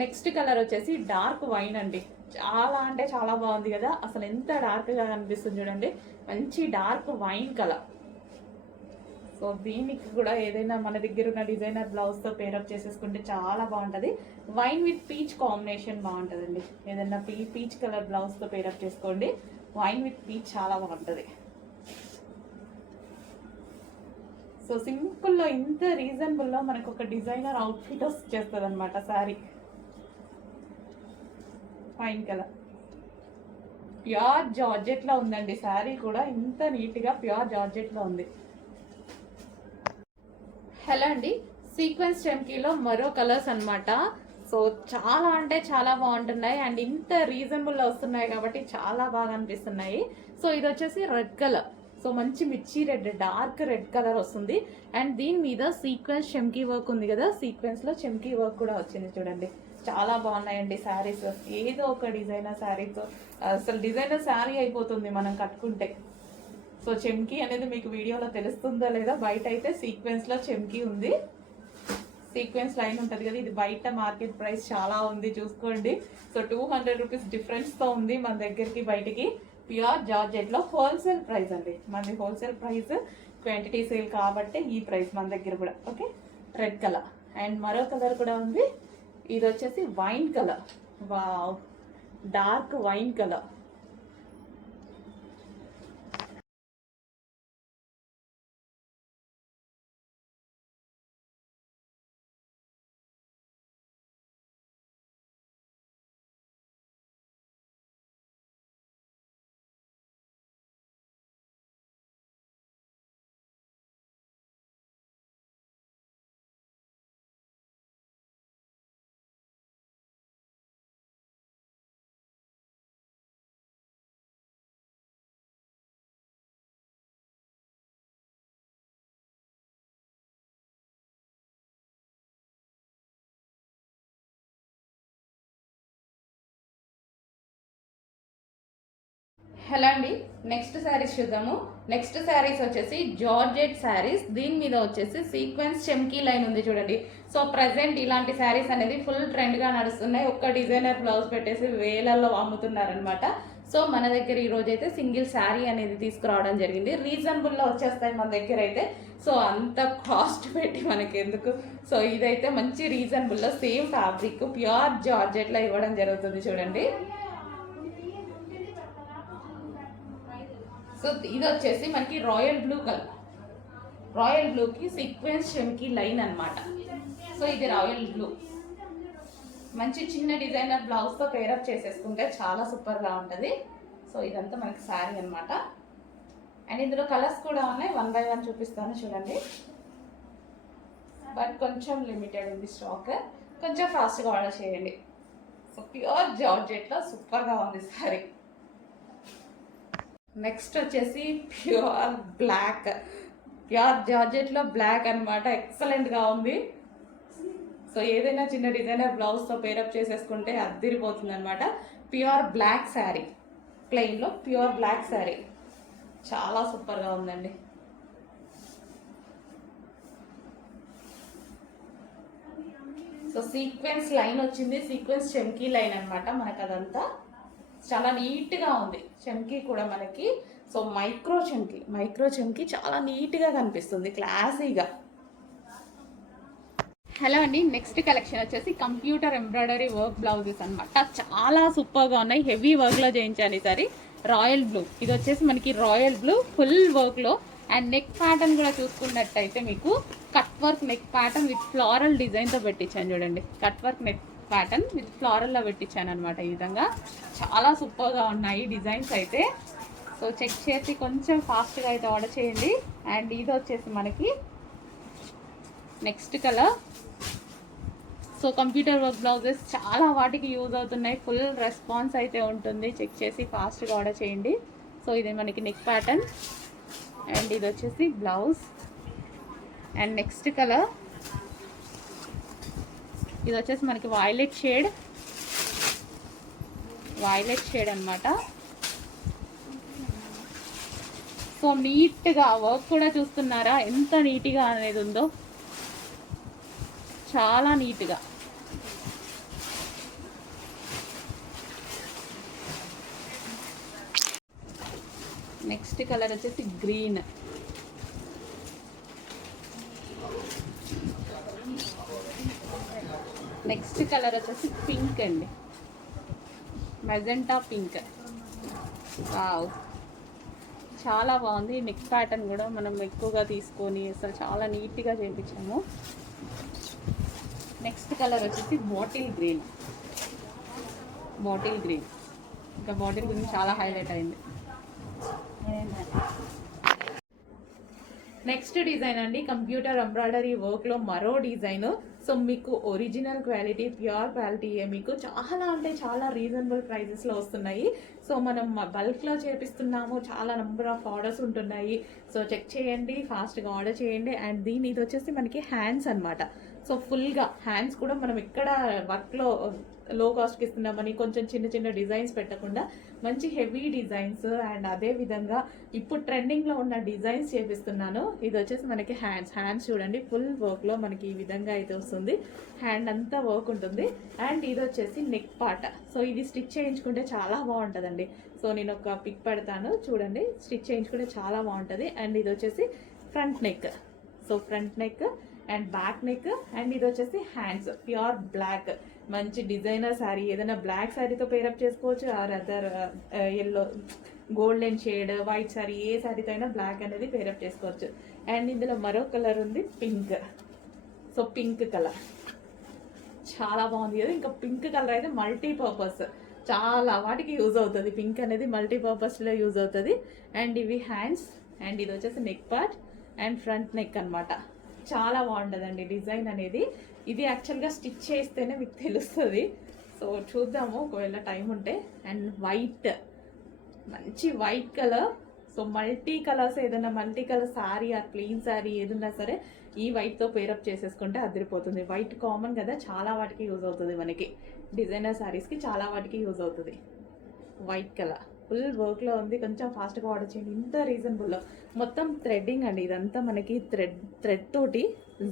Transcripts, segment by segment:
Next colour వచ్చేసి dark wine అండి. చాలా అంటే చాలా బాగుంది కదా, అసలు ఎంత డార్క్గా కనిపిస్తుంది చూడండి. మంచి డార్క్ వైన్ కలర్. సో దీనికి కూడా ఏదైనా మన దగ్గర ఉన్న డిజైనర్ బ్లౌజ్తో పేరప్ చేసేసుకుంటే చాలా బాగుంటుంది. వైన్ విత్ పీచ్ కాంబినేషన్ బాగుంటుందండి. ఏదైనా పీచ్ కలర్ బ్లౌజ్తో పేరప్ చేసుకోండి. వైన్ విత్ పీచ్ చాలా బాగుంటుంది. సో సింపుల్లో ఇంత రీజనబుల్లో మనకు ఒక డిజైనర్ అవుట్ఫిట్ వచ్చేస్తుంది అనమాట. శారీ వైన్ కలర్ ప్యూర్ జార్జెట్లో ఉందండి. శారీ కూడా ఇంత నీట్గా ప్యూర్ జార్జెట్లో ఉంది. హలో అండి, సీక్వెన్స్ చమ్కీలో మరో కలర్స్ అనమాట. సో చాలా అంటే చాలా బాగుంటున్నాయి అండ్ ఇంత రీజనబుల్లో వస్తున్నాయి కాబట్టి చాలా బాగా అనిపిస్తున్నాయి. సో ఇది వచ్చేసి రెడ్ కలర్. సో మంచి మిర్చి రెడ్, డార్క్ రెడ్ కలర్ వస్తుంది అండ్ దీని మీద సీక్వెన్స్ చమ్కీ వర్క్ ఉంది కదా, సీక్వెన్స్లో చమ్కీ వర్క్ కూడా వచ్చింది చూడండి. చాలా బాగున్నాయండి శారీస్. ఏదో ఒక డిజైనర్ శారీతో అసలు డిజైనర్ శారీ అయిపోతుంది మనం కట్టుకుంటే. సో చెమ్కీ అనేది మీకు వీడియోలో తెలుస్తుందో లేదా, బయట అయితే సీక్వెన్స్లో చెమ్కీ ఉంది. సీక్వెన్స్ లైన్ ఉంటుంది కదా, ఇది బయట మార్కెట్ ప్రైస్ చాలా ఉంది చూసుకోండి. సో 200 రూపీస్ డిఫరెన్స్తో ఉంది మన దగ్గరికి బయటికి. ప్యూర్ జార్జెట్లో హోల్సేల్ ప్రైస్ అండి. మనది హోల్సేల్ ప్రైస్, క్వాంటిటీ సేల్ కాబట్టి ఈ ప్రైస్ మన దగ్గర కూడా. ఓకే, రెడ్ కలర్ అండ్ మరో కలర్ కూడా ఉంది. ఇది వచ్చేసి wine colour. Wow, dark wine colour. Hello అండి, నెక్స్ట్ శారీస్ చూద్దాము. నెక్స్ట్ శారీస్ వచ్చేసి జార్జెట్ శారీస్. దీని మీద వచ్చేసి సీక్వెన్స్ చెమ్కీ లైన్ ఉంది చూడండి. సో ప్రజెంట్ ఇలాంటి శారీస్ అనేది ఫుల్ ట్రెండ్గా నడుస్తున్నాయి. ఒక్క డిజైనర్ బ్లౌజ్ పెట్టేసి వేలల్లో అమ్ముతున్నారనమాట. సో మన దగ్గర ఈరోజు అయితే సింగిల్ శారీ అనేది తీసుకురావడం జరిగింది. రీజనబుల్లో వచ్చేస్తాయి మన దగ్గర అయితే. సో అంత కాస్ట్ పెట్టి మనకి ఎందుకు. సో ఇదైతే మంచి రీజనబుల్లో సేమ్ ఫ్యాబ్రిక్ ప్యూర్ జార్జెట్లో ఇవ్వడం జరుగుతుంది చూడండి. సో ఇది వచ్చేసి మనకి రాయల్ బ్లూ కలర్. రాయల్ బ్లూకి సీక్వెన్స్ చెమ్కీ లైన్ అనమాట. సో ఇది రాయల్ బ్లూ. మంచి చిన్న డిజైనర్ బ్లౌజ్తో పేరప్ చేసేసుకుంటే చాలా సూపర్గా ఉంటుంది. సో ఇదంతా మనకి శారీ అనమాట. అండ్ ఇందులో కలర్స్ కూడా ఉన్నాయి. 1 by 1 చూపిస్తాను చూడండి. బట్ కొంచెం లిమిటెడ్ ఉంది స్టాక్, కొంచెం ఫాస్ట్గా ఆర్డర్ చేయండి. సో ప్యూర్ జార్జెట్లో సూపర్గా ఉంది శారీ. నెక్స్ట్ వచ్చేసి ప్యూర్ బ్లాక్. ప్యూర్ జార్జెట్లో బ్లాక్ అనమాట. ఎక్సలెంట్గా ఉంది. సో ఏదైనా చిన్న డిజైనర్ బ్లౌజ్తో పేరప్ చేసేసుకుంటే అద్దిరిపోతుంది అనమాట. ప్యూర్ బ్లాక్ శారీ, ప్లెయిన్లో ప్యూర్ బ్లాక్ శారీ చాలా సూపర్గా ఉందండి. సో సీక్వెన్స్ లైన్ వచ్చింది, సీక్వెన్స్ చెమ్కీ లైన్ అనమాట మనకు. అదంతా చాలా నీట్గా ఉంది. చెమ్కీ కూడా మనకి సో మైక్రో చెమ్కీ చాలా నీట్గా కనిపిస్తుంది, క్లాసీగా. హలో అండి, నెక్స్ట్ కలెక్షన్ వచ్చేసి కంప్యూటర్ ఎంబ్రాయిడరీ వర్క్ బ్లౌజెస్ అనమాట. చాలా సూపర్గా ఉన్నాయి. హెవీ వర్క్లో చేయించాను ఈసారి. రాయల్ బ్లూ, ఇది వచ్చేసి మనకి రాయల్ బ్లూ ఫుల్ వర్క్లో. అండ్ నెక్ ప్యాటర్న్ కూడా చూసుకున్నట్టయితే మీకు cut work neck pattern with floral డిజైన్తో పెట్టించాను చూడండి. Cut work neck pattern with ఫ్లారల్లో పెట్టించాను అనమాట. ఈ విధంగా చాలా సూపర్గా ఉన్నాయి డిజైన్స్ అయితే. సో చెక్ చేసి కొంచెం ఫాస్ట్గా అయితే ఆర్డర్ చేయండి. అండ్ ఇది వచ్చేసి మనకి next colour. So computer work blouses చాలా వాటికి యూజ్ అవుతున్నాయి. ఫుల్ రెస్పాన్స్ అయితే ఉంటుంది. చెక్ చేసి ఫాస్ట్గా ఆర్డర్ చేయండి. సో ఇది మనకి నెక్ ప్యాటర్న్ అండ్ ఇది వచ్చేసి బ్లౌజ్. అండ్ నెక్స్ట్ కలర్ ఇది వచ్చేసి మనకి వైలెట్ షేడ్ అనమాట. సో నీట్గా వర్క్ కూడా చూస్తున్నారా ఎంత నీట్గా అనేది ఉందో, చాలా నీట్గా. నెక్స్ట్ కలర్ వచ్చేసి గ్రీన్. నెక్స్ట్ కలర్ వచ్చేసి పింక్ అండి, మెజెంటా పింక్. వావ్, చాలా బాగుంది. నెక్ ప్యాటర్న్ కూడా మనం ఎక్కువగా తీసుకొని అసలు చాలా నీట్గా చేయించాము. నెక్స్ట్ కలర్ వచ్చేసి బాటిల్ గ్రీన్. బాటిల్ గ్రీన్, ఇంకా బాటిల్ గ్రీన్ చాలా హైలైట్ అయింది. నెక్స్ట్ డిజైన్ అండి, కంప్యూటర్ ఎంబ్రాయిడరీ వర్క్లో మరో డిజైన్. సో మీకు ఒరిజినల్ క్వాలిటీ, ప్యూర్ క్వాలిటీ మీకు చాలా అంటే చాలా రీజనబుల్ ప్రైజెస్లో వస్తున్నాయి. సో మనం బల్క్లో చేపిస్తున్నాము, చాలా నెంబర్ ఆఫ్ ఆర్డర్స్ ఉంటున్నాయి. సో చెక్ చేయండి, ఫాస్ట్గా ఆర్డర్ చేయండి. అండ్ ఇది వచ్చేసి మనకి హ్యాండ్స్ అనమాట. సో ఫుల్గా హ్యాండ్స్ కూడా మనం ఎక్కడ వర్క్లో లో కాస్ట్కి ఇస్తున్నామని కొంచెం చిన్న చిన్న డిజైన్స్ పెట్టకుండా మంచి హెవీ డిజైన్స్ అండ్ అదే విధంగా ఇప్పుడు ట్రెండింగ్లో ఉన్న డిజైన్స్ చేపిస్తున్నాను. ఇది వచ్చేసి మనకి హ్యాండ్స్ చూడండి, ఫుల్ వర్క్లో మనకి ఈ విధంగా అయితే వస్తుంది. హ్యాండ్ అంతా వర్క్ ఉంటుంది. అండ్ ఇది వచ్చేసి నెక్ పార్ట్. సో ఇది స్టిచ్ చేయించుకుంటే చాలా బాగుంటుందండి. సో నేను ఒక పిక్ పెడతాను చూడండి, స్టిచ్ చేయించుకుంటే చాలా బాగుంటుంది. అండ్ ఇది వచ్చేసి front neck. So front neck and back neck. And ఇది వచ్చేసి హ్యాండ్స్, ప్యూర్ బ్లాక్. మంచి డిజైనర్ శారీ, ఏదైనా బ్లాక్ శారీతో పేరప్ చేసుకోవచ్చు, or other yellow, golden shade, white sari, ఏ శారీతో అయినా బ్లాక్ అనేది పేరప్ చేసుకోవచ్చు. అండ్ ఇందులో మరో కలర్ ఉంది, పింక్. సో పింక్ కలర్ చాలా బాగుంది కదా. ఇంకా పింక్ కలర్ అయితే మల్టీపర్పస్, చాలా వాటికి యూజ్ అవుతుంది. పింక్ అనేది మల్టీపర్పస్లో యూజ్ అవుతుంది. అండ్ ఇవి హ్యాండ్స్. అండ్ ఇది వచ్చేసి neck part and front neck అనమాట. చాలా బాగుంటుందండి డిజైన్ అనేది. ఇది యాక్చువల్గా స్టిచ్ చేస్తేనే మీకు తెలుస్తుంది. సో చూద్దాము ఒకవేళ టైం ఉంటే. అండ్ వైట్, మంచి white colour. So multi colours, ఏదైనా multi colour sari or plain sari ఏదన్నా సరే ఈ వైట్తో పేరప్ చేసేసుకుంటే అదిరిపోతుంది. వైట్ కామన్ కదా, చాలా వాటికి యూజ్ అవుతుంది. మనకి డిజైనర్ శారీస్కి చాలా వాటికి యూజ్ అవుతుంది. వైట్ కలర్ ఫుల్ వర్క్లో ఉంది. కొంచెం ఫాస్ట్గా ఆర్డర్ చేయండి. ఇంత రీజనబుల్లో మొత్తం థ్రెడ్డింగ్ అండి. ఇదంతా మనకి థ్రెడ్ తోటి,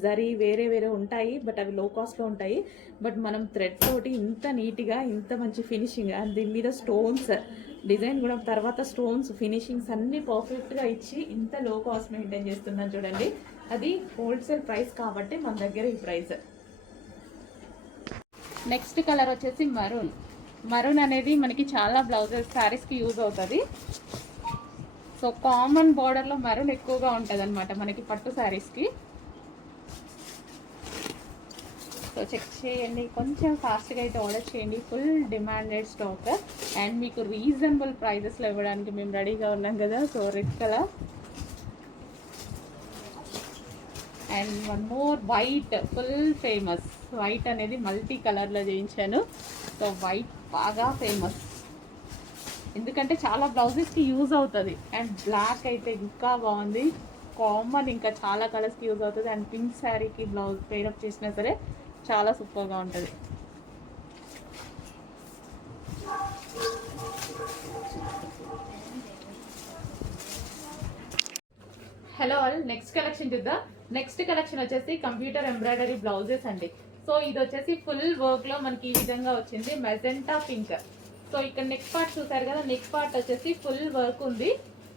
జరీ వేరే వేరే ఉంటాయి బట్ అవి లో కాస్ట్లో ఉంటాయి. బట్ మనం థ్రెడ్ తోటి ఇంత నీట్గా, ఇంత మంచి ఫినిషింగ్, అండ్ దీని మీద స్టోన్స్ డిజైన్ కూడా, తర్వాత స్టోన్స్ ఫినిషింగ్స్ అన్నీ పర్ఫెక్ట్గా ఇచ్చి ఇంత లో కాస్ట్ మెయింటైన్ చేస్తున్నాను చూడండి. అది హోల్సేల్ ప్రైస్ కాబట్టి మన దగ్గర ఈ ప్రైస్. నెక్స్ట్ కలర్ వచ్చేసి మరూన్. మరూన్ అనేది మనకి చాలా బ్లౌజెస్, శారీస్కి యూజ్ అవుతుంది. సో కామన్ బార్డర్లో మరూన్ ఎక్కువగా ఉంటుంది అనమాట మనకి పట్టు శారీస్కి. సో చెక్ చేయండి, కొంచెం ఫాస్ట్గా అయితే ఆర్డర్ చేయండి. ఫుల్ డిమాండెడ్ స్టాక్ అండ్ మీకు రీజనబుల్ ప్రైజెస్లో ఇవ్వడానికి మేము రెడీగా ఉన్నాం కదా. So red colour and one more white, full famous. White అనేది మల్టీ కలర్లో చేయించాను. సో వైట్ బాగా ఫేమస్, ఎందుకంటే చాలా బ్లౌజెస్కి యూజ్ అవుతుంది. అండ్ బ్లాక్ అయితే ఇంకా బాగుంది, కామన్, ఇంకా చాలా కలర్స్కి యూజ్ అవుతుంది. అండ్ పింక్ శారీకి బ్లౌజ్ పేరప్ చేసినా సరే చాలా సూపర్గా ఉంటుంది. హలో ఆల్, నెక్స్ట్ కలెక్షన్ చూద్దాం. నెక్స్ట్ కలెక్షన్ వచ్చేసి కంప్యూటర్ ఎంబ్రాయిడరీ బ్లౌజెస్ అండి. సో ఇది వచ్చేసి ఫుల్ వర్క్లో మనకి ఈ విధంగా వచ్చింది, మెజెంటా పింక్. సో ఇక్కడ నెక్ పార్ట్ చూసారు కదా, నెక్ పార్ట్ వచ్చేసి ఫుల్ వర్క్ ఉంది.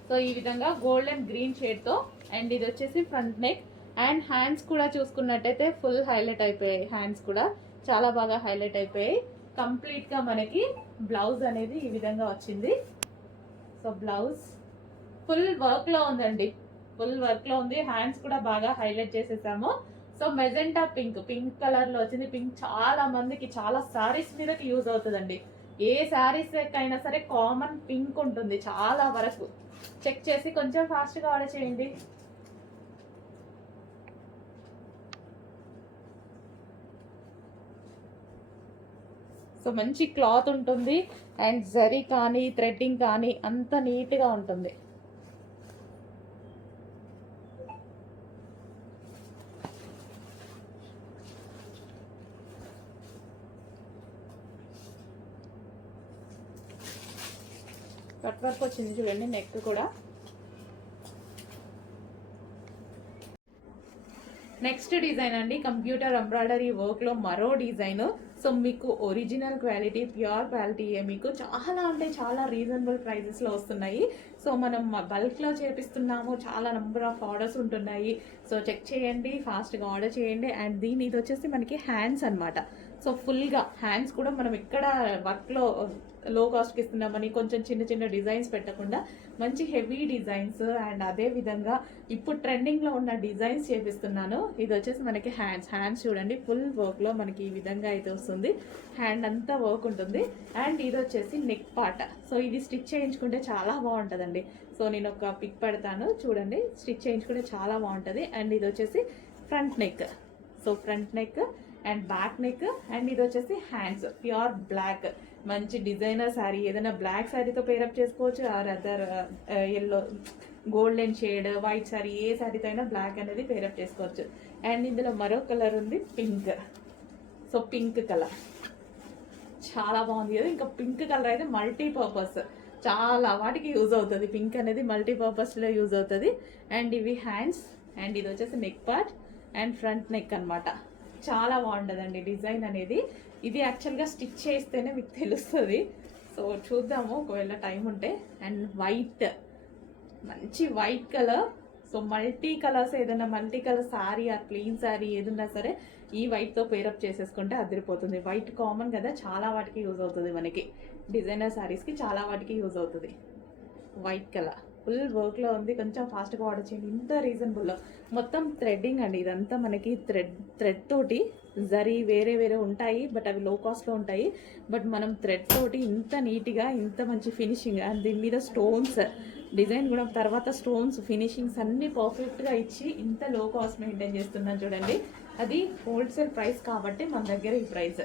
సో ఈ విధంగా గోల్డ్ అండ్ గ్రీన్ షేడ్తో. అండ్ ఇది వచ్చేసి ఫ్రంట్ నెక్. అండ్ హ్యాండ్స్ కూడా చూసుకున్నట్టయితే ఫుల్ హైలైట్ అయిపోయాయి. హ్యాండ్స్ కూడా చాలా బాగా హైలైట్ అయిపోయాయి. కంప్లీట్గా మనకి బ్లౌజ్ అనేది ఈ విధంగా వచ్చింది. సో బ్లౌజ్ ఫుల్ వర్క్లో ఉందండి, ఫుల్ వర్క్లో ఉంది. హ్యాండ్స్ కూడా బాగా హైలైట్ చేసేసాము. సో మెజెంటా పింక్, పింక్ కలర్లో వచ్చింది. పింక్ చాలా మందికి, చాలా శారీస్ మీదకి యూజ్ అవుతుందండి. ఏ శారీస్ అయినా సరే కామన్ పింక్ ఉంటుంది చాలా వరకు. చెక్ చేసి కొంచెం ఫాస్ట్గా ఆర్డర్ చేయండి. సో మంచి క్లాత్ ఉంటుంది అండ్ జరీ కానీ థ్రెడ్డింగ్ కానీ అంత నీట్గా ఉంటుంది. కట్ వర్క్ వచ్చింది చూడండి, నెక్ కూడా. నెక్స్ట్ డిజైన్ అండి, కంప్యూటర్ ఎంబ్రాయిడరీ వర్క్ లో మరో డిజైన్. సో మీకు ఒరిజినల్ క్వాలిటీ, ప్యూర్ క్వాలిటీ మీకు చాలా అంటే చాలా రీజనబుల్ ప్రైజెస్ లో వస్తున్నాయి. సో మనం బల్క్ లో చేపిస్తున్నాము, చాలా నెంబర్ ఆఫ్ ఆర్డర్స్ ఉంటున్నాయి. సో చెక్ చేయండి, ఫాస్ట్ గా ఆర్డర్ చేయండి. అండ్ ఇది వచ్చేసి మనకి హ్యాండ్స్ అన్నమాట. సో ఫుల్ గా హ్యాండ్స్ కూడా మనం ఎక్కడ వర్క్ లో లో కాస్ట్కి ఇస్తున్నామని కొంచెం చిన్న చిన్న డిజైన్స్ పెట్టకుండా మంచి హెవీ డిజైన్స్ అండ్ అదే విధంగా ఇప్పుడు ట్రెండింగ్లో ఉన్న డిజైన్స్ చేపిస్తున్నాను. ఇది వచ్చేసి మనకి హ్యాండ్స్ చూడండి, ఫుల్ వర్క్లో మనకి ఈ విధంగా అయితే వస్తుంది. హ్యాండ్ అంతా వర్క్ ఉంటుంది. అండ్ ఇది వచ్చేసి నెక్ పార్ట్. సో ఇది స్టిచ్ చేయించుకుంటే చాలా బాగుంటుందండి. సో నేను ఒక పిక్ పెడతాను చూడండి, స్టిచ్ చేయించుకుంటే చాలా బాగుంటుంది. అండ్ ఇది వచ్చేసి front neck. So front neck and back neck. And ఇది వచ్చేసి హ్యాండ్స్, ప్యూర్ బ్లాక్, మంచి డిజైనర్ శారీ, ఏదైనా బ్లాక్ శారీతో పేరప్ చేసుకోవచ్చు, or other yellow, golden shade, white sari, ఏ శారీతో అయినా బ్లాక్ అనేది పేరప్ చేసుకోవచ్చు. అండ్ ఇందులో మరో కలర్ ఉంది, పింక్. సో పింక్ కలర్ చాలా బాగుంది కదా. ఇంకా పింక్ కలర్ అయితే మల్టీపర్పస్, చాలా వాటికి యూజ్ అవుతుంది. పింక్ అనేది మల్టీపర్పస్లో యూజ్ అవుతుంది. అండ్ ఇవి హ్యాండ్స్. అండ్ ఇది వచ్చేసి neck part and front neck అనమాట. చాలా బాగుంటుందండి డిజైన్ అనేది. ఇది యాక్చువల్గా స్టిచ్ చేస్తేనే మీకు తెలుస్తుంది. సో చూద్దాము ఒకవేళ టైం ఉంటే. అండ్ వైట్, మంచి white colour. So multi colours, ఏదైనా multi colour sari or plain sari ఏదన్నా సరే ఈ వైట్తో పేరప్ చేసేసుకుంటే అదిరిపోతుంది. వైట్ కామన్ కదా, చాలా వాటికి యూజ్ అవుతుంది. మనకి డిజైనర్ శారీస్కి చాలా వాటికి యూజ్ అవుతుంది. వైట్ కలర్ ఫుల్ వర్క్లో ఉంది. కొంచెం ఫాస్ట్గా ఆర్డర్ చేయండి. ఇంత రీజనబుల్లో మొత్తం థ్రెడ్డింగ్ అండి. ఇదంతా మనకి థ్రెడ్ తోటి, జరీ వేరే వేరే ఉంటాయి బట్ అవి లో కాస్ట్లో ఉంటాయి. బట్ మనం థ్రెడ్ తోటి ఇంత నీట్గా, ఇంత మంచి ఫినిషింగ్, అండ్ దీని మీద స్టోన్స్ డిజైన్ కూడా, తర్వాత స్టోన్స్ ఫినిషింగ్స్ అన్నీ పర్ఫెక్ట్గా ఇచ్చి ఇంత లో కాస్ట్ మెయింటైన్ చేస్తున్నాను చూడండి. అది హోల్సేల్ ప్రైస్ కాబట్టి మన దగ్గర ఈ ప్రైస్.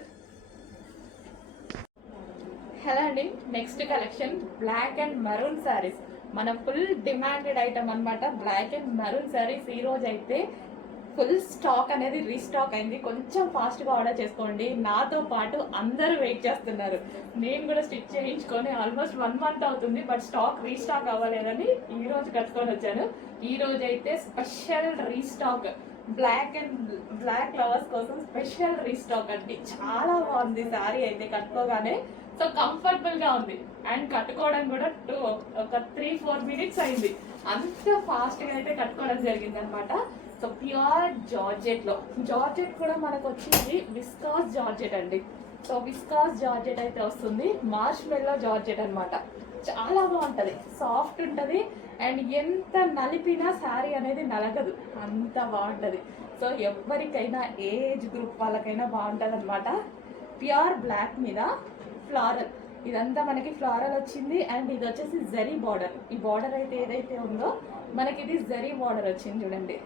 హలో అండి, next collection black and maroon saris. మన ఫుల్ డిమాండెడ్ ఐటమ్ అనమాట, బ్లాక్ అండ్ మరూన్ శారీస్. ఈ రోజు అయితే ఫుల్ స్టాక్ అనేది రీస్టాక్ అయింది. కొంచెం ఫాస్ట్గా ఆర్డర్ చేసుకోండి. నాతో పాటు అందరూ వెయిట్ చేస్తున్నారు. నేను కూడా స్టిచ్ చేయించుకొని ఆల్మోస్ట్ 1 month అవుతుంది, బట్ స్టాక్ రీస్టాక్ అవ్వలేదని ఈ రోజు కట్టుకొని వచ్చాను. ఈ రోజు అయితే స్పెషల్ రీస్టాక్, బ్లాక్ లవర్స్ కోసం స్పెషల్ రీస్టాక్ అండి. చాలా బాగుంది శారీ అయితే కట్టుకోగానే. సో కంఫర్టబుల్ గా ఉంది. అండ్ కట్టుకోవడం కూడా ఒక 3-4 minutes అయింది. అంత ఫాస్ట్ గా అయితే కట్టుకోవడం జరిగింది అనమాట. సో ప్యూర్ జార్జెట్ లో, జార్జెట్ కూడా మనకు వచ్చింది విస్కాస్ జార్జెట్ అండి. సో విస్కాస్ జార్జెట్ అయితే వస్తుంది, మార్ష్ మెల్లో జార్జెట్ అనమాట. చాలా బాగుంటది, సాఫ్ట్ ఉంటది. అండ్ ఎంత నలిపినా శారీ అనేది నలగదు, అంత బాగుంటది. సో ఎవరికైనా, ఏజ్ గ్రూప్ వాళ్ళకైనా బాగుంటది అనమాట. ప్యూర్ బ్లాక్ మీద ఫ్లారల్, ఇదంతా మనకి ఫ్లారల్ వచ్చింది. అండ్ ఇది వచ్చేసి జరీ బార్డర్. ఈ బార్డర్ అయితే ఏదైతే ఉందో మనకి ఇది జరీ బార్డర్ వచ్చింది చూడండి.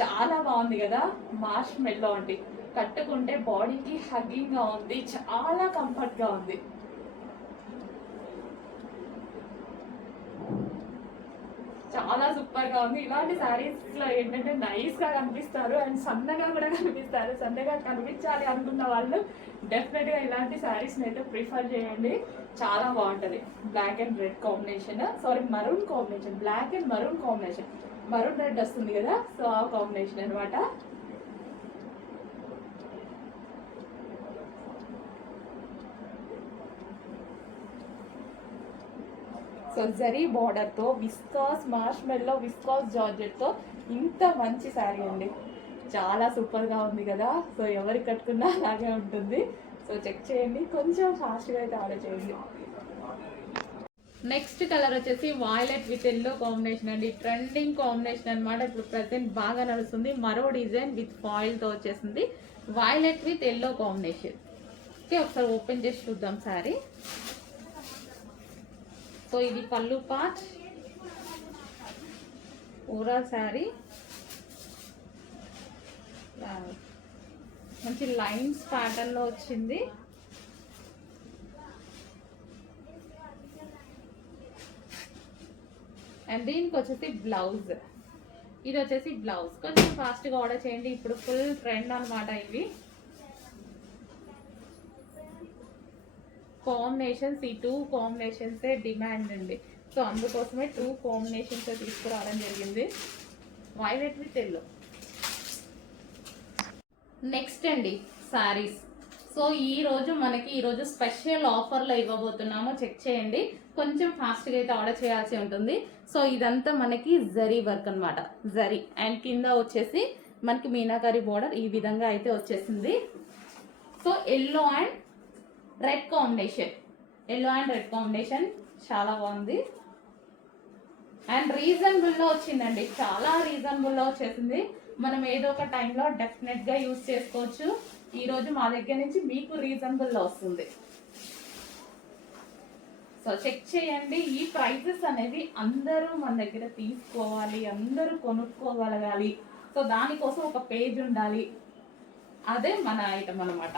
చాలా బాగుంది కదా, మార్ష్ మెల్లో అండి. కట్టుకుంటే బాడీకి హగ్గింగ్ గా ఉంది, చాలా కంఫర్ట్ గా ఉంది. చాలా సూపర్ గా ఉంది. ఇలాంటి శారీస్ లో ఏంటంటే నైస్ గా కనిపిస్తారు అండ్ సన్నగా కూడా కనిపిస్తారు. సన్నగా కనిపించాలి అనుకున్న వాళ్ళు డెఫినెట్ గా ఇలాంటి శారీస్ అయితే ప్రిఫర్ చేయండి, చాలా బాగుంటది. Black and red combination, sorry maroon combination, black and maroon combination, maroon red వస్తుంది కదా, సో ఆ కాంబినేషన్ అనమాట. సో జరీ బార్డర్తో విస్కాస్ మార్ష్ మెల్లో విస్కాస్ జార్జెట్తో ఇంత మంచి శారీ అండి, చాలా సూపర్గా ఉంది కదా. సో ఎవరికి కట్టుకున్నా అలాగే ఉంటుంది. సో చెక్ చేయండి, కొంచెం ఫాస్ట్గా అయితే ఆర్డర్ చేయండి. నెక్స్ట్ కలర్ వచ్చేసి వాయిలెట్ విత్ ఎల్లో కాంబినేషన్ అండి. ట్రెండింగ్ కాంబినేషన్ అనమాట, ఇప్పుడు ప్రెసెంట్ బాగా నడుస్తుంది. మరో డిజైన్ విత్ ఫాయిల్తో వచ్చేసింది, violet with yellow combination. Okay, ఒకసారి ఓపెన్ చేసి చూద్దాం శారీ. సో ఇది పళ్ళు పార్ట్, ఓవరాల్ శారీ మంచి లైన్స్ ప్యాటర్న్ లో వచ్చింది. అండ్ దీనికి వచ్చేసి బ్లౌజ్, ఇది వచ్చేసి బ్లౌజ్. కొంచెం ఫాస్ట్గా ఆర్డర్ చేయండి, ఇప్పుడు ఫుల్ ట్రెండ్ అనమాట ఇవి కాంబినేషన్స్. ఈ 2 కాంబినేషన్సే డిమాండ్ అండి. సో అందుకోసమే 2 కాంబినేషన్స్ తీసుకురావడం జరిగింది, వైలెట్ విత్ ఎల్లో. నెక్స్ట్ అండి శారీస్. సో ఈరోజు స్పెషల్ ఆఫర్లో ఇవ్వబోతున్నాము, చెక్ చేయండి. కొంచెం ఫాస్ట్గా అయితే ఆర్డర్ చేయాల్సి ఉంటుంది. సో ఇదంతా మనకి జరీ వర్క్ అనమాట, జరీ అండ్ కింద వచ్చేసి మనకి మీనాకారి బోర్డర్ ఈ విధంగా అయితే వచ్చేసింది. So yellow and red combination చాలా బాగుంది అండ్ రీజనబుల్లో వచ్చిందండి, చాలా రీజనబుల్లో వచ్చేసింది. మనం ఏదో ఒక టైంలో డెఫినెట్గా యూజ్ చేసుకోవచ్చు. ఈరోజు మా దగ్గర నుంచి మీకు రీజనబుల్లో వస్తుంది. సో చెక్ చేయండి. ఈ ప్రైజెస్ అనేవి అందరూ మన దగ్గర తీసుకోవాలి, అందరూ కొనుక్కోగలగాలి. సో దానికోసం ఒక పేజ్ ఉండాలి, అదే మన ఐటమ్ అనమాట.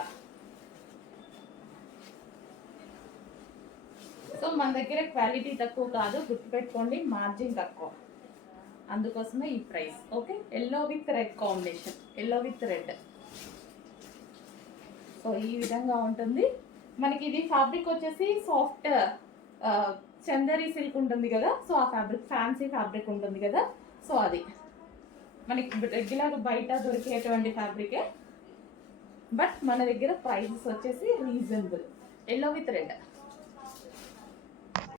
సో మన దగ్గర క్వాలిటీ తక్కువ కాదు, గుర్తుపెట్టుకోండి, మార్జిన్ తక్కువ, అందుకోసమే ఈ price. Okay, yellow with red combination, yellow with red. So ఈ విధంగా ఉంటుంది మనకి. ఇది ఫ్యాబ్రిక్ వచ్చేసి సాఫ్ట్ చందరి సిల్క్ ఉంటుంది కదా, సో ఆ ఫ్యాబ్రిక్ ఫ్యాన్సీ ఫ్యాబ్రిక్ ఉంటుంది కదా, సో అది మనకి రెగ్యులర్ బయట దొరికేటువంటి ఫ్యాబ్రికే, బట్ మన దగ్గర ప్రైసెస్ వచ్చేసి రీజనబుల్. Yellow with red.